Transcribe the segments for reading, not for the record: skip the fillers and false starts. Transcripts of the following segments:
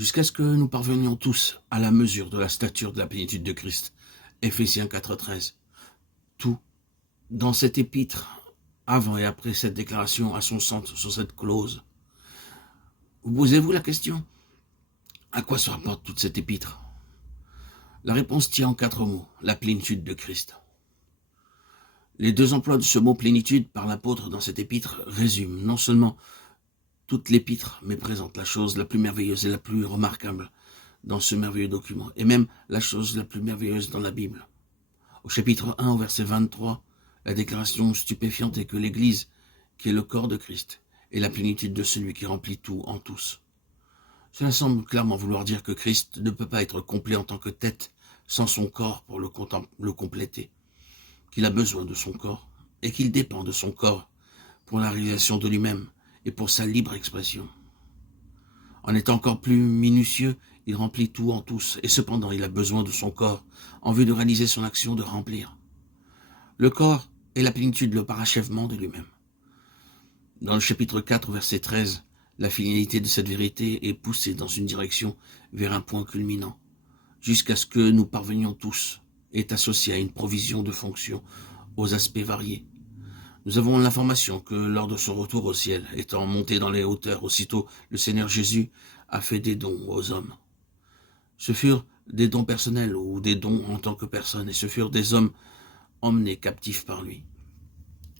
jusqu'à ce que nous parvenions tous à la mesure de la stature de la plénitude de Christ. Éphésiens 4,13. Tout dans cette épître, avant et après cette déclaration, a son centre sur cette clause. Vous posez-vous la question, à quoi se rapporte toute cette épître? La réponse tient en 4 mots, la plénitude de Christ. Les 2 emplois de ce mot plénitude par l'apôtre dans cette épître résument non seulement toute l'épître, mais présentent la chose la plus merveilleuse et la plus remarquable dans ce merveilleux document, et même la chose la plus merveilleuse dans la Bible. Au chapitre 1, au verset 23, la déclaration stupéfiante est que l'Église, qui est le corps de Christ, est la plénitude de celui qui remplit tout en tous. Cela semble clairement vouloir dire que Christ ne peut pas être complet en tant que tête sans son corps pour le compléter, qu'il a besoin de son corps et qu'il dépend de son corps pour la réalisation de lui-même et pour sa libre expression. En étant encore plus minutieux, il remplit tout en tous et cependant il a besoin de son corps en vue de réaliser son action de remplir. Le corps est la plénitude, le parachèvement de lui-même. Dans le chapitre 4, verset 13, la finalité de cette vérité est poussée dans une direction vers un point culminant, jusqu'à ce que nous parvenions tous, est associé à une provision de fonctions aux aspects variés. Nous avons l'information que lors de son retour au ciel, étant monté dans les hauteurs, aussitôt le Seigneur Jésus a fait des dons aux hommes. Ce furent des dons personnels ou des dons en tant que personne, et ce furent des hommes emmenés captifs par lui.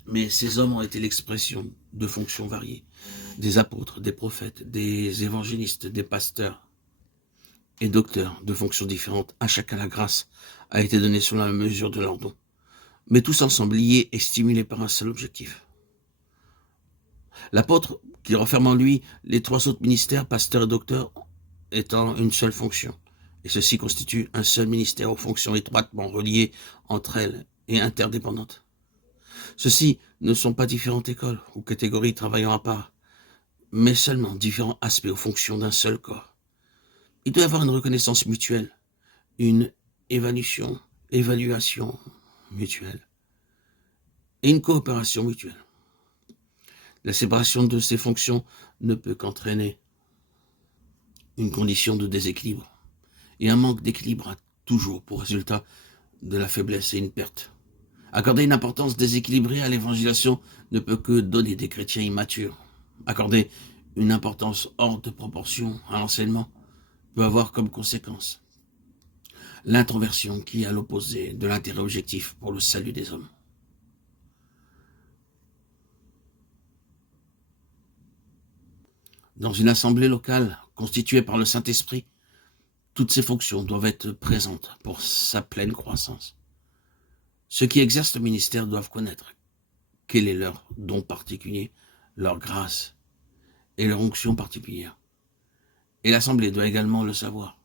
Mais ces hommes ont été l'expression de fonctions variées, des apôtres, des prophètes, des évangélistes, des pasteurs et docteurs de fonctions différentes. À chacun la grâce a été donnée selon la mesure de leur don, mais tous ensemble liés et stimulés par un seul objectif. L'apôtre, qui renferme en lui les 3 autres ministères, pasteurs et docteurs, étant une seule fonction, et ceci constitue un seul ministère aux fonctions étroitement reliées entre elles et interdépendantes. Ceux-ci ne sont pas différentes écoles ou catégories travaillant à part, mais seulement différents aspects aux fonctions d'un seul corps. Il doit y avoir une reconnaissance mutuelle, une évaluation mutuelle et une coopération mutuelle. La séparation de ces fonctions ne peut qu'entraîner une condition de déséquilibre, et un manque d'équilibre a toujours pour résultat de la faiblesse et une perte. Accorder une importance déséquilibrée à l'évangélisation ne peut que donner des chrétiens immatures. Accorder une importance hors de proportion à l'enseignement peut avoir comme conséquence l'introversion qui est à l'opposé de l'intérêt objectif pour le salut des hommes. Dans une assemblée locale constituée par le Saint-Esprit, toutes ces fonctions doivent être présentes pour sa pleine croissance. Ceux qui exercent le ministère doivent connaître quel est leur don particulier, leur grâce et leur onction particulière. Et l'Assemblée doit également le savoir.